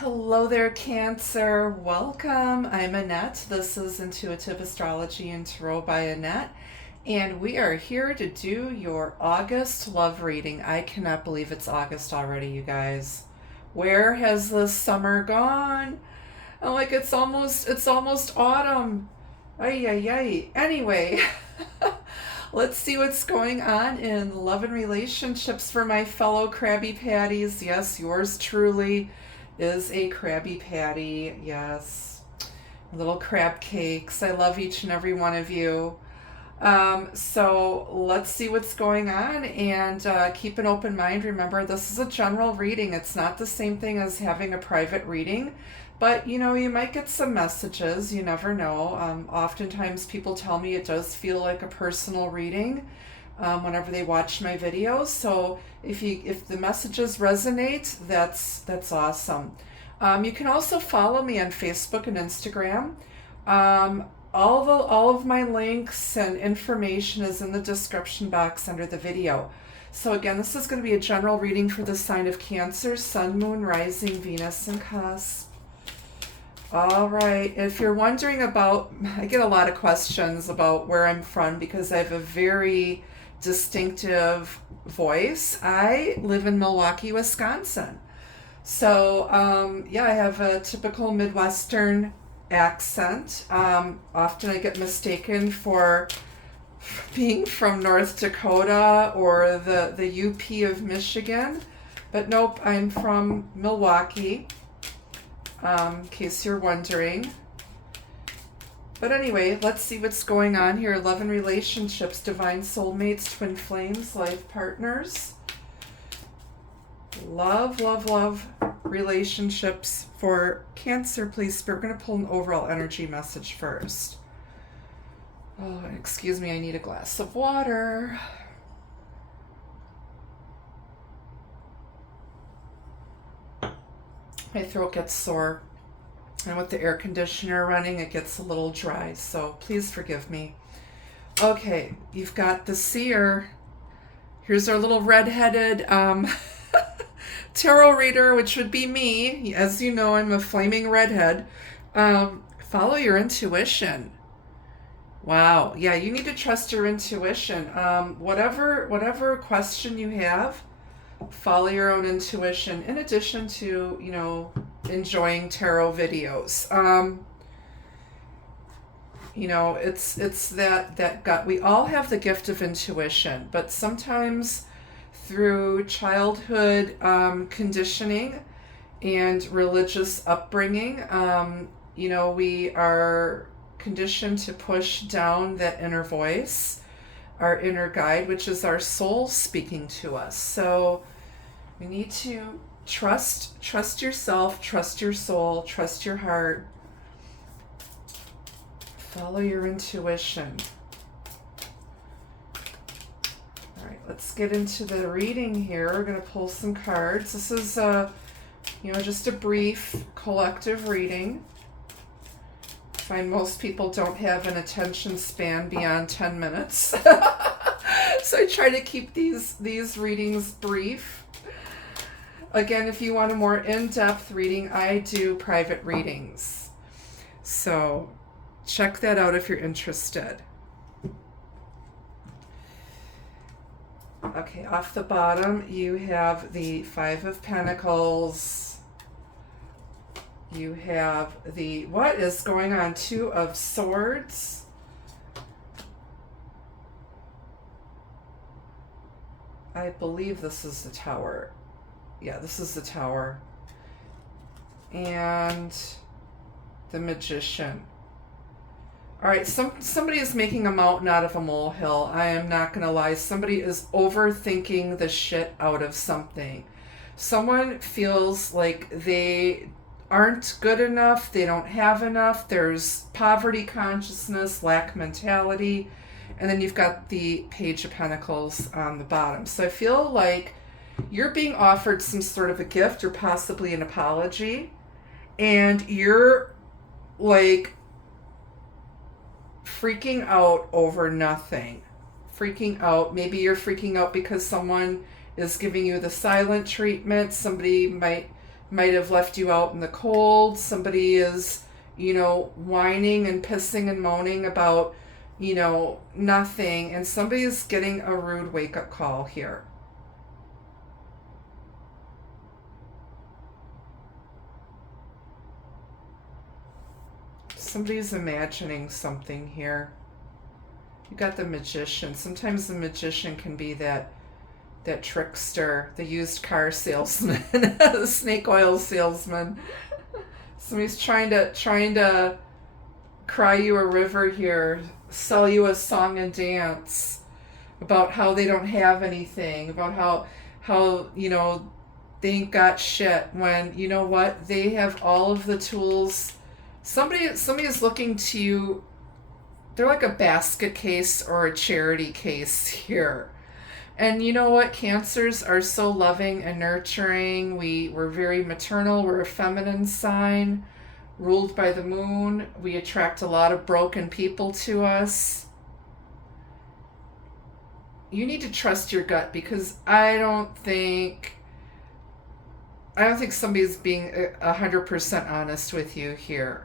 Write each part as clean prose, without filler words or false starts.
Hello there, Cancer. Welcome. I'm Annette. This is Intuitive Astrology and Tarot by Annette. And we are here to do your August love reading. I cannot believe it's August already, you guys. Where has the summer gone? I'm like, it's almost autumn. Ay, ay, ay. Anyway, let's see what's going on in love and relationships for my fellow Krabby Patties. Yes, yours truly is a Krabby Patty. Yes. Little crab cakes. I love each and every one of you. So let's see what's going on and keep an open mind. Remember, this is a general reading. It's not the same thing as having a private reading, but you might get some messages. You never know. Oftentimes people tell me it does feel like a personal reading whenever they watch my videos. So if the messages resonate, that's awesome. You can also follow me on Facebook and Instagram. All of my links and information is in the description box under the video. So again, this is going to be a general reading for the sign of Cancer, Sun, Moon, Rising, Venus, and Cusp. All right. If you're wondering about, I get a lot of questions about where I'm from because I have a very distinctive voice. I live in Milwaukee, Wisconsin. So, yeah, I have a typical Midwestern accent. Often I get mistaken for being from North Dakota or the UP of Michigan. But nope, I'm from Milwaukee, in case you're wondering. But anyway, let's see what's going on here. Love and relationships, divine soulmates, twin flames, life partners. Love, love, love relationships for Cancer, please. We're going to pull an overall energy message first. Oh, excuse me, I need a glass of water. My throat gets sore. And with the air conditioner running, it gets a little dry, so please forgive me. Okay, you've got the seer. Here's our little redheaded tarot reader, which would be me. As you know, I'm a flaming redhead. Follow your intuition. Wow, yeah, you need to trust your intuition. Whatever question you have, follow your own intuition, in addition to, enjoying tarot videos. It's that gut. We all have the gift of intuition, but sometimes through childhood conditioning and religious upbringing, we are conditioned to push down that inner voice, our inner guide, which is our soul speaking to us. So we need to trust yourself, trust your soul, trust your heart. Follow your intuition. All right, let's get into the reading here. We're going to pull some cards. This is just a brief collective reading. I find most people don't have an attention span beyond 10 minutes. So I try to keep these readings brief. Again, if you want a more in-depth reading, I do private readings. So check that out if you're interested. Okay, off the bottom, you have the Five of Pentacles. You have what is going on? Two of Swords. I believe this is the Tower. Yeah, this is the Tower. And the Magician. All right, somebody is making a mountain out of a molehill. I am not going to lie. Somebody is overthinking the shit out of something. Someone feels like they aren't good enough. They don't have enough. There's poverty consciousness, lack mentality. And then you've got the Page of Pentacles on the bottom. So I feel like you're being offered some sort of a gift or possibly an apology, and you're like freaking out over nothing. Freaking out. Maybe you're freaking out because someone is giving you the silent treatment. Somebody might might have left you out in the cold. Somebody is, whining and pissing and moaning about, nothing. And somebody is getting a rude wake-up call here. Somebody's imagining something here. You got the magician. Sometimes the magician can be that trickster, the used car salesman, the snake oil salesman. Somebody's trying to cry you a river here, sell you a song and dance about how they don't have anything, about how they ain't got shit, when you know what, they have all of the tools. Somebody is looking to you. They're like a basket case or a charity case here. And you know what? Cancers are so loving and nurturing. We're very maternal. We're a feminine sign, ruled by the moon. We attract a lot of broken people to us. You need to trust your gut, because I don't think somebody's being 100% honest with you here.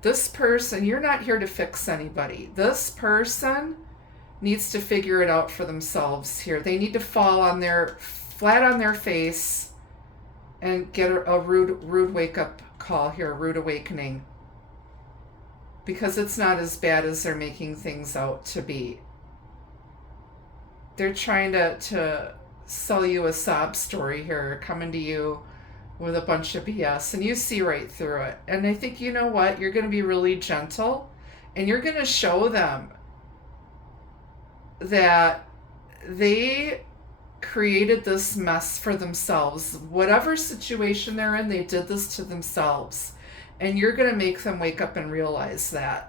This person, you're not here to fix anybody. This person needs to figure it out for themselves here. They need to fall flat on their face and get a rude wake-up call here, a rude awakening. Because it's not as bad as they're making things out to be. They're trying to sell you a sob story here, coming to you with a bunch of BS, and you see right through it. And I think, you know what, you're going to be really gentle, and you're going to show them that they created this mess for themselves. Whatever situation they're in, they did this to themselves. And you're going to make them wake up and realize that.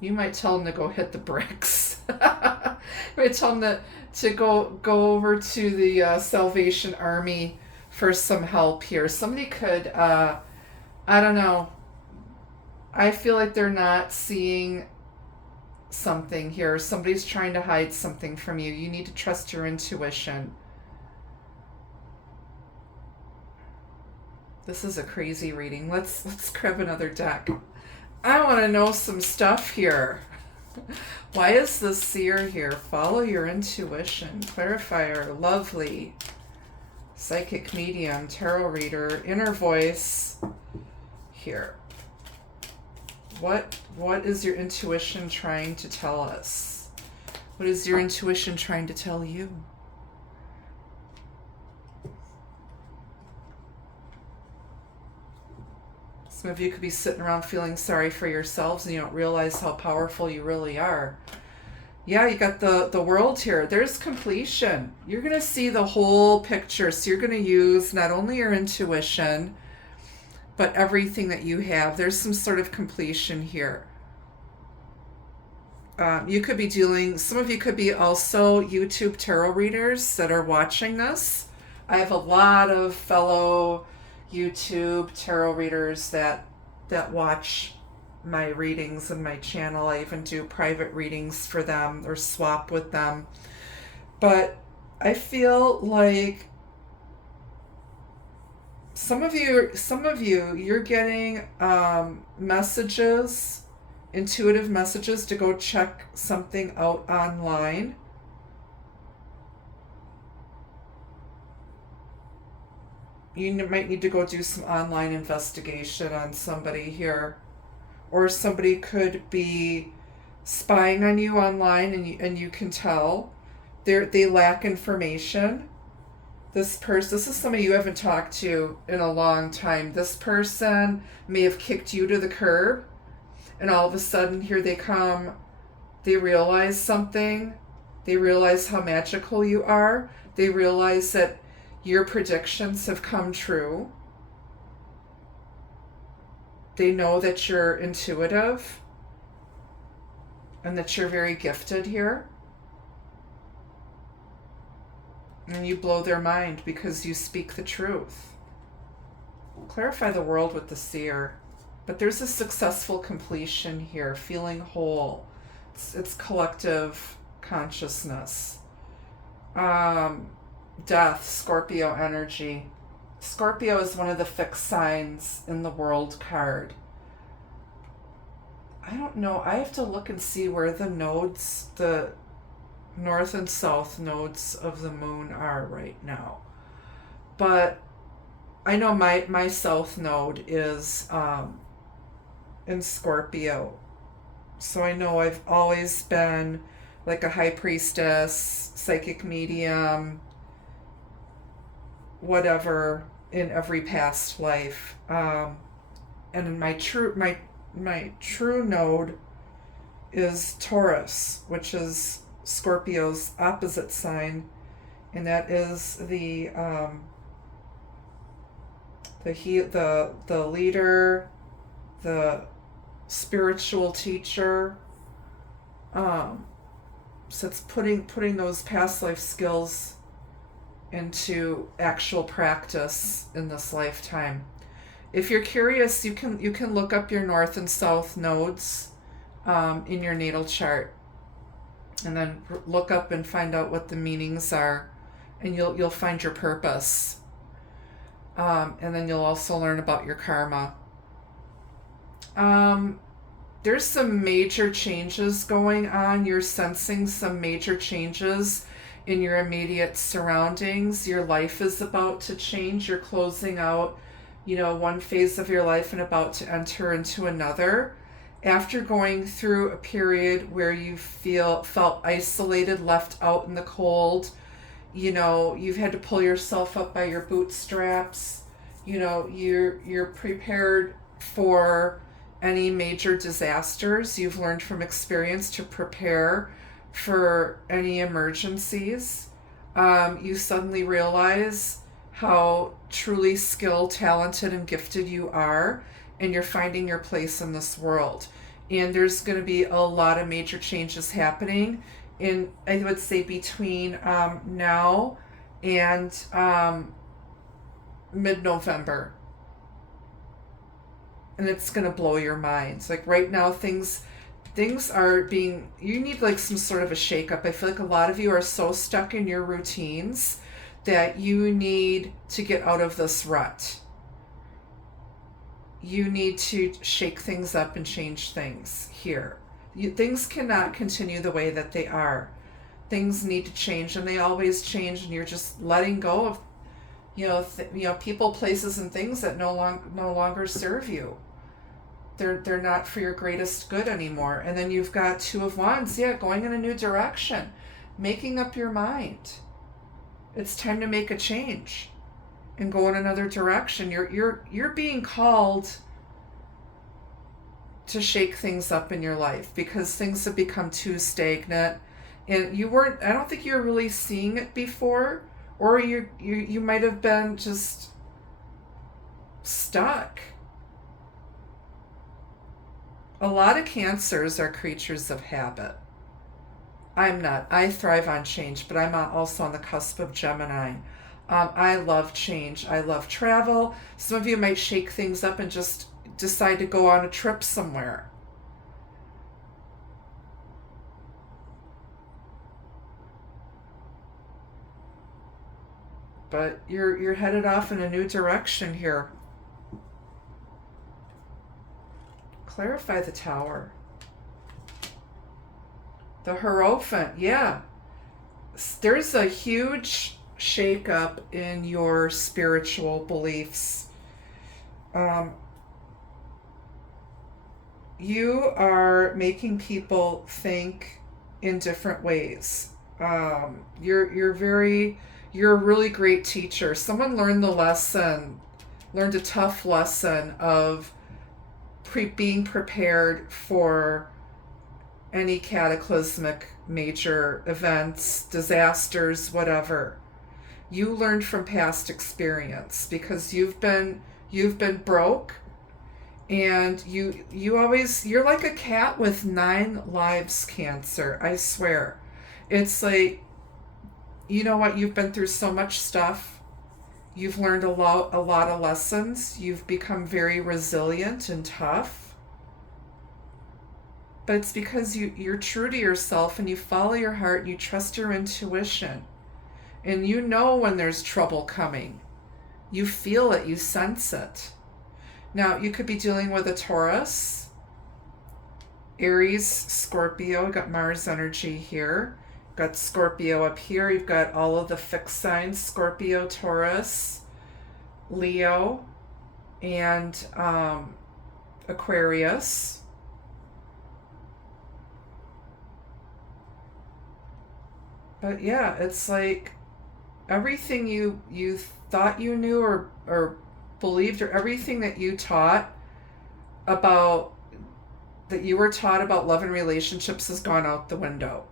You might tell them to go hit the bricks. You might tell them to go over to the Salvation Army for some help here. Somebody could, I don't know. I feel like they're not seeing something here. Somebody's trying to hide something from you. You need to trust your intuition. This is a crazy reading. Let's grab another deck. I want to know some stuff here. Why is the seer here? Follow your intuition. Clarifier, lovely. Psychic medium, tarot reader, inner voice. Here. What is your intuition trying to tell us? What is your intuition trying to tell you? Some of you could be sitting around feeling sorry for yourselves, and you don't realize how powerful you really are. Yeah, you got the world here. There's completion. You're going to see the whole picture. So you're going to use not only your intuition, but everything that you have. There's some sort of completion here. You could be some of you could be also YouTube tarot readers that are watching this. I have a lot of fellow YouTube tarot readers that watch my readings and my channel. I even do private readings for them or swap with them. But I feel like some of you, you're getting messages, intuitive messages to go check something out online. You might need to go do some online investigation on somebody here. Or somebody could be spying on you online, and you can tell they lack information. This is somebody you haven't talked to in a long time. This person may have kicked you to the curb, and all of a sudden here they come. They realize something. They realize how magical you are. They realize that your predictions have come true. They know that you're intuitive and that you're very gifted here. And you blow their mind because you speak the truth. clarify the world with the seer. But there's a successful completion here, feeling whole. It's collective consciousness. Death, Scorpio energy. Scorpio is one of the fixed signs in the world card. I don't know. I have to look and see where the nodes, the north and south nodes of the moon are right now. But I know my south node is in Scorpio. So I know I've always been like a high priestess, psychic medium, whatever, in every past life. And my true node is Taurus, which is Scorpio's opposite sign, and that is the leader, the spiritual teacher. So it's putting those past life skills into actual practice in this lifetime. If you're curious, you can look up your north and south nodes in your natal chart, and then look up and find out what the meanings are, and you'll find your purpose. And then you'll also learn about your karma. There's some major changes going on. You're sensing some major changes in your immediate surroundings. Your life is about to change. You're closing out, one phase of your life and about to enter into another. After going through a period where you felt isolated, left out in the cold, you've had to pull yourself up by your bootstraps. You're prepared for any major disasters. You've learned from experience to prepare for any emergencies. You suddenly realize how truly skilled, talented, and gifted you are, and you're finding your place in this world. And there's going to be a lot of major changes happening in, I would say, between now and mid-November. And it's going to blow your minds. Like right now, things are being, you need like some sort of a shakeup. I feel like a lot of you are so stuck in your routines that you need to get out of this rut. You need to shake things up and change things here. Things cannot continue the way that they are. Things need to change, and they always change, and you're just letting go of people, places, and things that no longer serve you. They're not for your greatest good anymore. And then you've got Two of Wands, going in a new direction, making up your mind. It's time to make a change and go in another direction. You're being called to shake things up in your life because things have become too stagnant, and I don't think you were really seeing it before, or you might have been just stuck. A lot of Cancers are creatures of habit. I'm not. I thrive on change, but I'm also on the cusp of Gemini. I love change. I love travel. Some of you might shake things up and just decide to go on a trip somewhere. But you're headed off in a new direction here. Clarify the Tower. The Hierophant, there's a huge shakeup in your spiritual beliefs. You are making people think in different ways. You're a really great teacher. Someone learned a tough lesson of being prepared for any cataclysmic major events, disasters, whatever. You learned from past experience because you've been broke, and you're like a cat with 9 lives, Cancer. I swear. It's like, you know what, you've been through so much stuff. You've learned a lot of lessons. You've become very resilient and tough. But it's because you're true to yourself and you follow your heart and you trust your intuition. And you know when there's trouble coming. You feel it, you sense it. Now, you could be dealing with a Taurus, Aries, Scorpio. You've got Mars energy here. You've got Scorpio up here. You've got all of the fixed signs, Scorpio, Taurus, Leo, and Aquarius. But yeah, it's like everything you thought you knew or believed, or everything that you taught about that you were taught about love and relationships has gone out the window.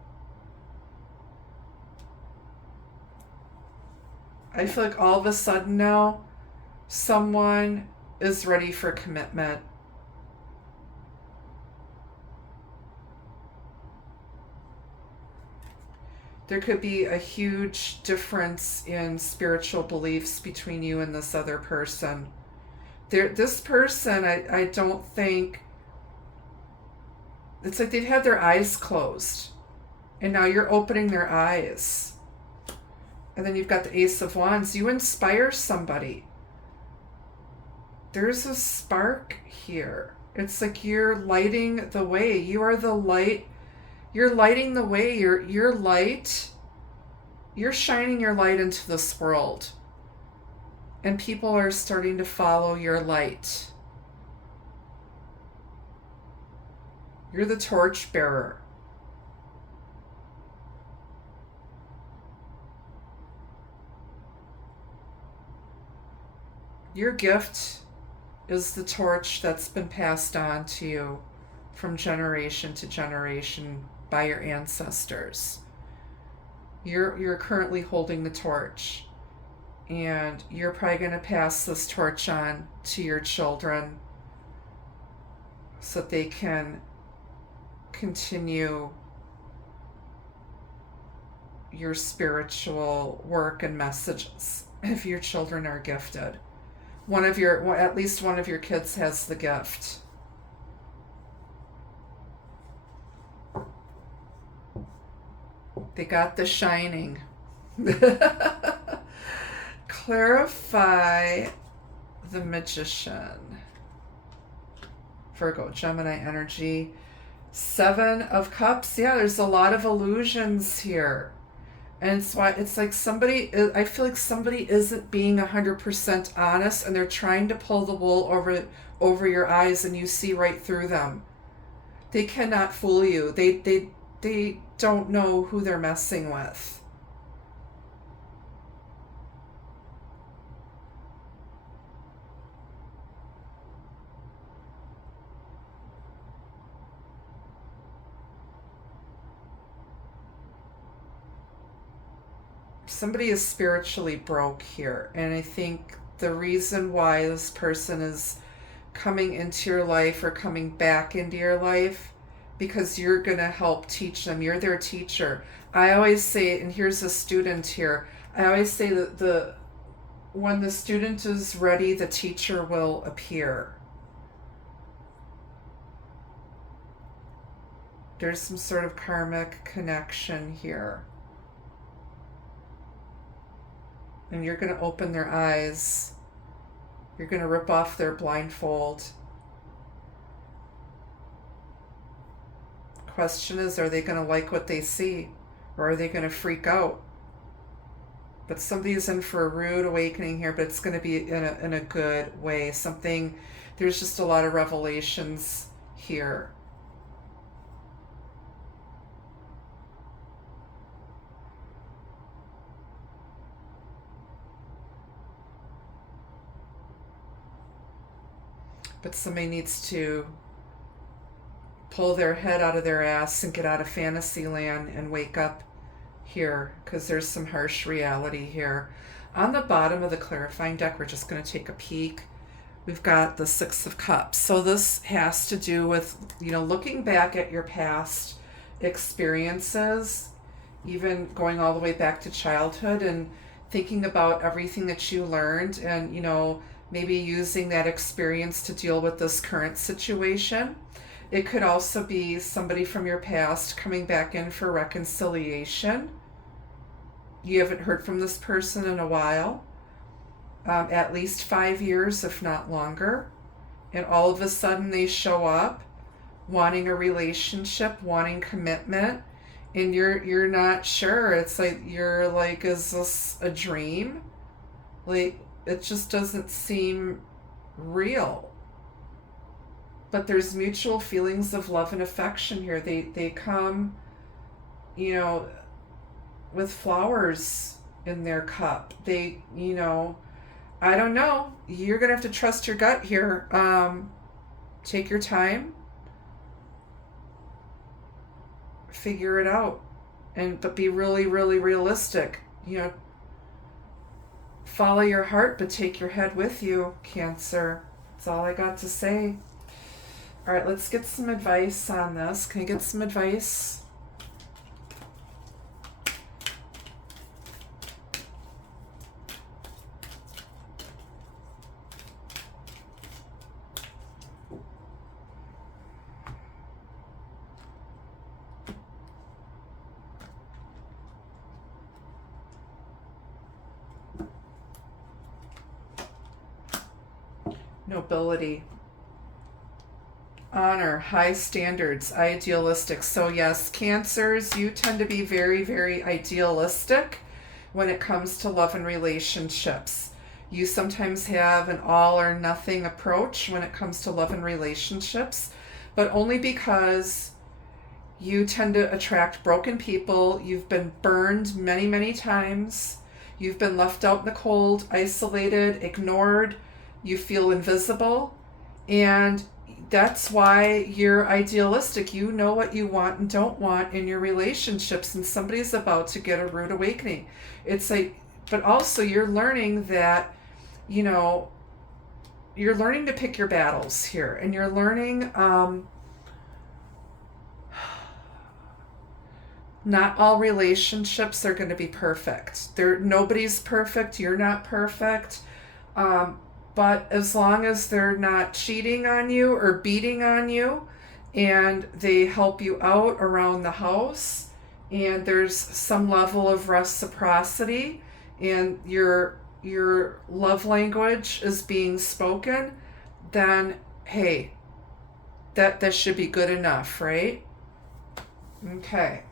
I feel like all of a sudden now someone is ready for commitment. There could be a huge difference in spiritual beliefs between you and this other person. This person, I don't think, it's like they've had their eyes closed. And now you're opening their eyes. And then you've got the Ace of Wands. You inspire somebody. There's a spark here. It's like you're lighting the way. You are the light. You're lighting the way. Your light. You're shining your light into this world. And people are starting to follow your light. You're the torch bearer. Your gift is the torch that's been passed on to you from generation to generation by your ancestors. You're currently holding the torch, and you're probably going to pass this torch on to your children so that they can continue your spiritual work and messages if your children are gifted. At least one of your kids has the gift. They got the shining. Clarify the Magician. Virgo, Gemini energy. 7 of Cups. Yeah, there's a lot of illusions here. And it's why it's like I feel like somebody isn't being 100% honest, and they're trying to pull the wool over your eyes, and you see right through them. They cannot fool you. They don't know who they're messing with. Somebody is spiritually broke here, and I think the reason why this person is coming into your life or coming back into your life, because you're going to help teach them. You're their teacher. I always say, and here's a student here, I always say that when the student is ready, the teacher will appear. There's some sort of karmic connection here. And you're going to open their eyes. You're going to rip off their blindfold. Question is, are they going to like what they see? Or are they going to freak out? But somebody's in for a rude awakening here, but it's going to be in a good way. There's just a lot of revelations here. But somebody needs to pull their head out of their ass and get out of fantasy land and wake up here, because there's some harsh reality here. On the bottom of the clarifying deck, we're just going to take a peek. We've got the 6 of Cups. So this has to do with, looking back at your past experiences, even going all the way back to childhood, and thinking about everything that you learned and, maybe using that experience to deal with this current situation. It could also be somebody from your past coming back in for reconciliation. You haven't heard from this person in a while, at least 5 years, if not longer. And all of a sudden they show up wanting a relationship, wanting commitment, and you're not sure. It's like you're like, is this a dream? Like, it just doesn't seem real. But there's mutual feelings of love and affection here. They come, with flowers in their cup. They, I don't know. You're going to have to trust your gut here. Take your time. Figure it out. But be really, really realistic. Follow your heart, but take your head with you, Cancer. That's all I got to say. All right, let's get some advice on this. Can I get some advice? Nobility, honor, high standards, idealistic. So yes, Cancers, you tend to be very, very idealistic when it comes to love and relationships. You sometimes have an all or nothing approach when it comes to love and relationships, but only because you tend to attract broken people. You've been burned many, many times. You've been left out in the cold, isolated, ignored. You feel invisible, and that's why you're idealistic. You know what you want and don't want in your relationships, and somebody's about to get a rude awakening. It's like, but also you're learning that, you're learning to pick your battles here, and you're learning, not all relationships are going to be perfect. Nobody's perfect. You're not perfect. But as long as they're not cheating on you or beating on you, and they help you out around the house, and there's some level of reciprocity, and your love language is being spoken, then hey, that should be good enough, right? Okay.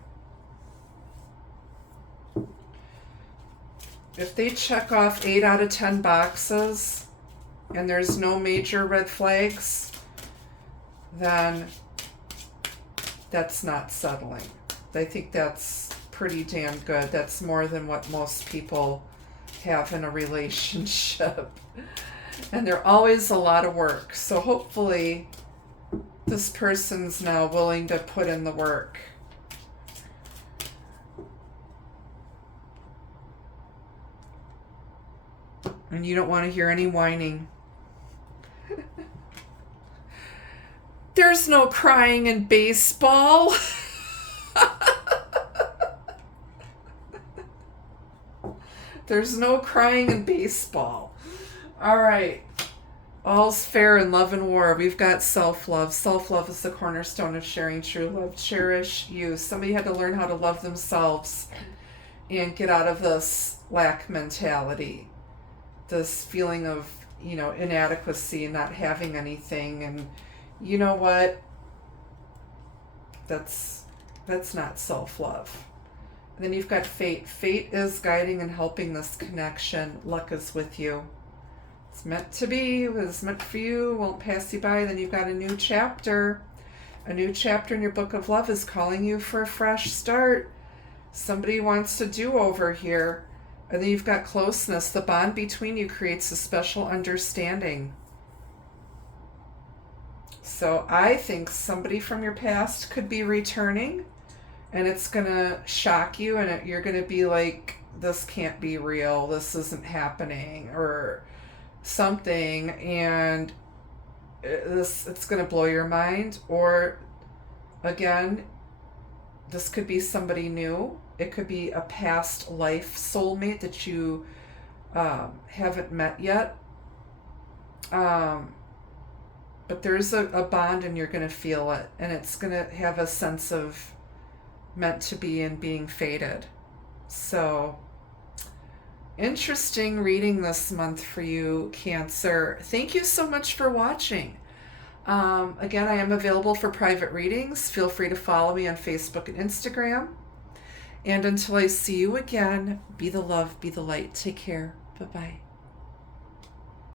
If they check off 8 out of 10 boxes, and there's no major red flags, then that's not settling. I think that's pretty damn good. That's more than what most people have in a relationship. And they're always a lot of work. So hopefully this person's now willing to put in the work. And you don't want to hear any whining. There's no crying in baseball. There's no crying in baseball. All right. All's fair in love and war. We've got self-love. Self-love is the cornerstone of sharing true love. Cherish you. Somebody had to learn how to love themselves and get out of this lack mentality. This feeling of, inadequacy and not having anything. And you know what? That's not self-love. And then you've got fate. Fate is guiding and helping this connection. Luck is with you. It's meant to be. What is meant for you won't pass you by. Then you've got a new chapter. A new chapter in your book of love is calling you for a fresh start. Somebody wants to do over here. And then you've got closeness. The bond between you creates a special understanding. So I think somebody from your past could be returning, and it's going to shock you, and you're going to be like, this can't be real. This isn't happening, or something, and it's going to blow your mind. Or again, this could be somebody new It could be a past life soulmate that you haven't met yet. Um, but there's a bond and you're going to feel it. And it's going to have a sense of meant to be and being fated. So, interesting reading this month for you, Cancer. Thank you so much for watching. Again, I am available for private readings. Feel free to follow me on Facebook and Instagram. And until I see you again, be the love, be the light. Take care. Bye-bye.